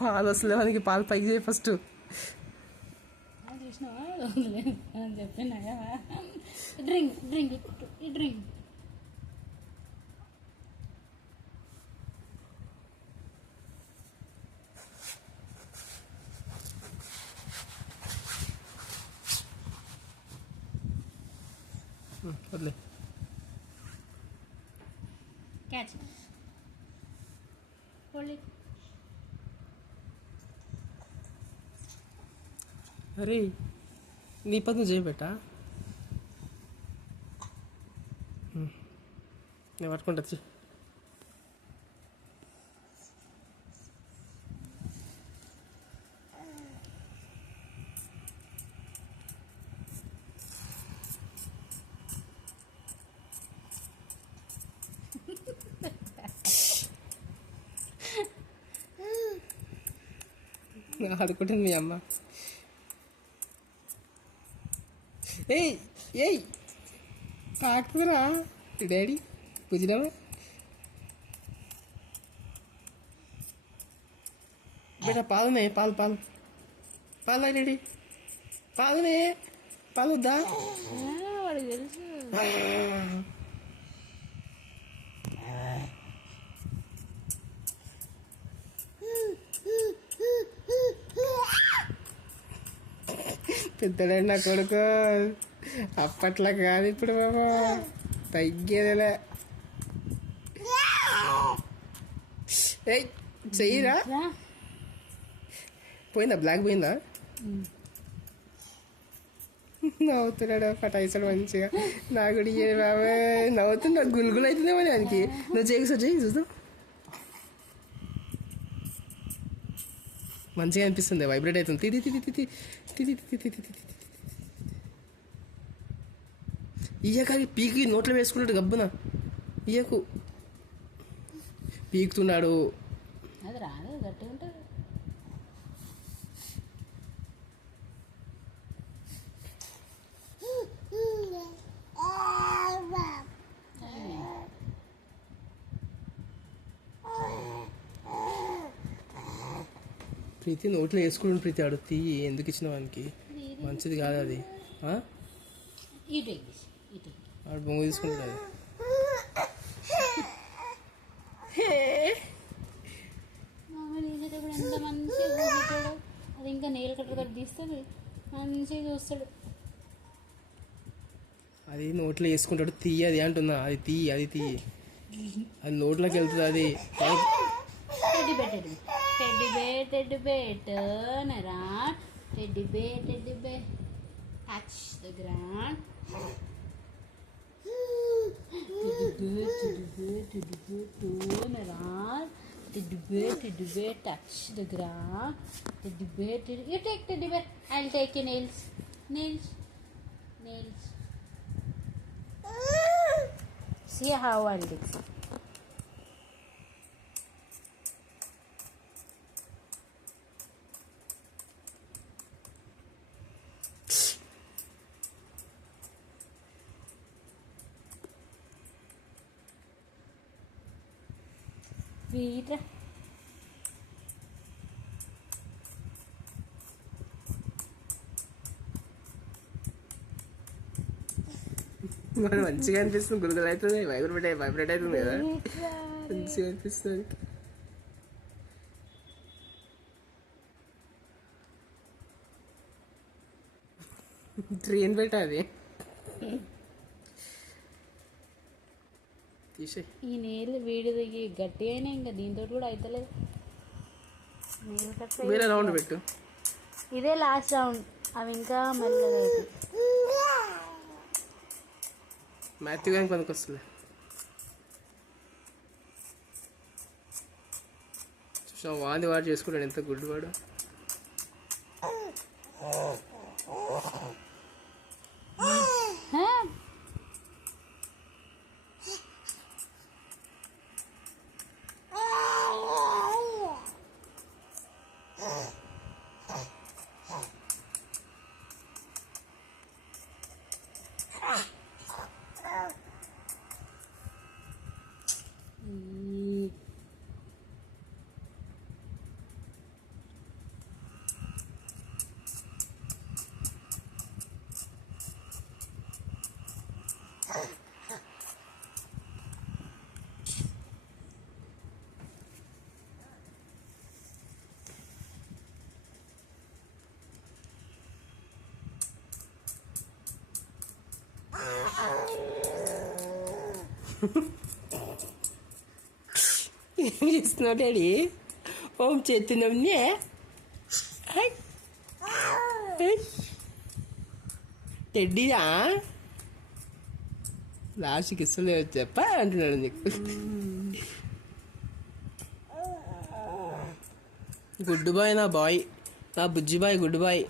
పాలు వస్తలే మనకి, పాలు పైకి చేయి ఫస్ట్. చూసినావా చెప్పినా డ్రింక్ డ్రింక్ డ్రింక్. వదిలే. క్యాచ్ అరే నీ పని నువ్వు చేయబెట్టా, నేను పట్టుకుంటా. ఆడుకుంటుంది మీ అమ్మ. ఏయ్ ఏయ్ తాకుతురా డాడీ పుజినావా బేటా? పాలునే, పాలు పాలు పాలు డాడీ, పాలునే, పాలు వద్దా? వాడికి తెలుసు. పెద్దడాడు నా కొడుకు, అప్పట్లో కాదు ఇప్పుడు బాబా, తగ్గేదిలే. ఏయ్ చెయ్యిరా. పోయిందా బ్లాక్ పోయిందా? నవ్వుతున్నాడు పటాయిస్తాడు మంచిగా. నా కూడా ఇయ్యే బాబా, నవ్వుతున్నాడు. గుల్గులు అవుతుందేమో దానికి. నువ్వు చేయకు చేయి చూద్దాం. మంచిగా అనిపిస్తుంది, వైబ్రేట్ అవుతుంది. తిది తిది తిది తిది తిది తిది తిది. ఇయ్యకాకి పీకి నోట్లో వేసుకున్నాడు గబ్బున. ఇయ్యకు పీకుతున్నాడు. అది రాదు, గట్టిగా ఉంటుంది. ప్రీతి నోట్లో వేసుకున్నాడు. ప్రీతి ఆడు తీయి, ఎందుకు ఇచ్చిన వానికి? మంచిది కాదు అది. ఆడు బొంగు తీసుకుంటాడు. ఎంత మంచిగా చూస్తాడు. అది ఇంకా నేల కట్ట తీస్తుంది, మంచిగా చూస్తాడు. అది నోట్లో వేసుకుంటాడు. తీయి అది అంటున్నా, అది తీయి, అది తీయి. అది నోట్లోకి వెళ్తుంది. అది teddy bear teddy bear turn around. Teddy bear touch the ground. Teddy bear turn around. Teddy bear touch the ground. Teddy bear you take teddy bear, I'll take your nails. See how I'll take it. Vida. మరి మంచిగా అనిపిస్తుంది. గురుగులు అవుతుంది, vibrate అవుతుంది కదా, మంచిగా అనిపిస్తుంది. Train పెట్టాది తీసే. ఈ నీళ్ళు వీడిది గట్టి అయినా ఇంకా దీంతో కూడా అవుతలేదు. వేరే రౌండ్ పెట్టు. ఇదే లాస్ట్ రౌండ్, అవి ఇంకా మెల్లగా అవుతాయి. మాథ్యూ కానీ పనికి వస్తుంది. చూసా వాంది వాడు చేసుకుంటాడు, ఎంత గుడ్డు వాడు. ఏం చేస్తున్నావు డాడీ? ఓం చేస్తున్నాం నే టెడ్డీయా లాస్ట్కి ఇస్తలేదు చెప్ప అంటున్నాడు నీకు. గుడ్ బాయ్ నా బాయ్, నా బుజ్జి బాయ్, గుడ్ బాయ్.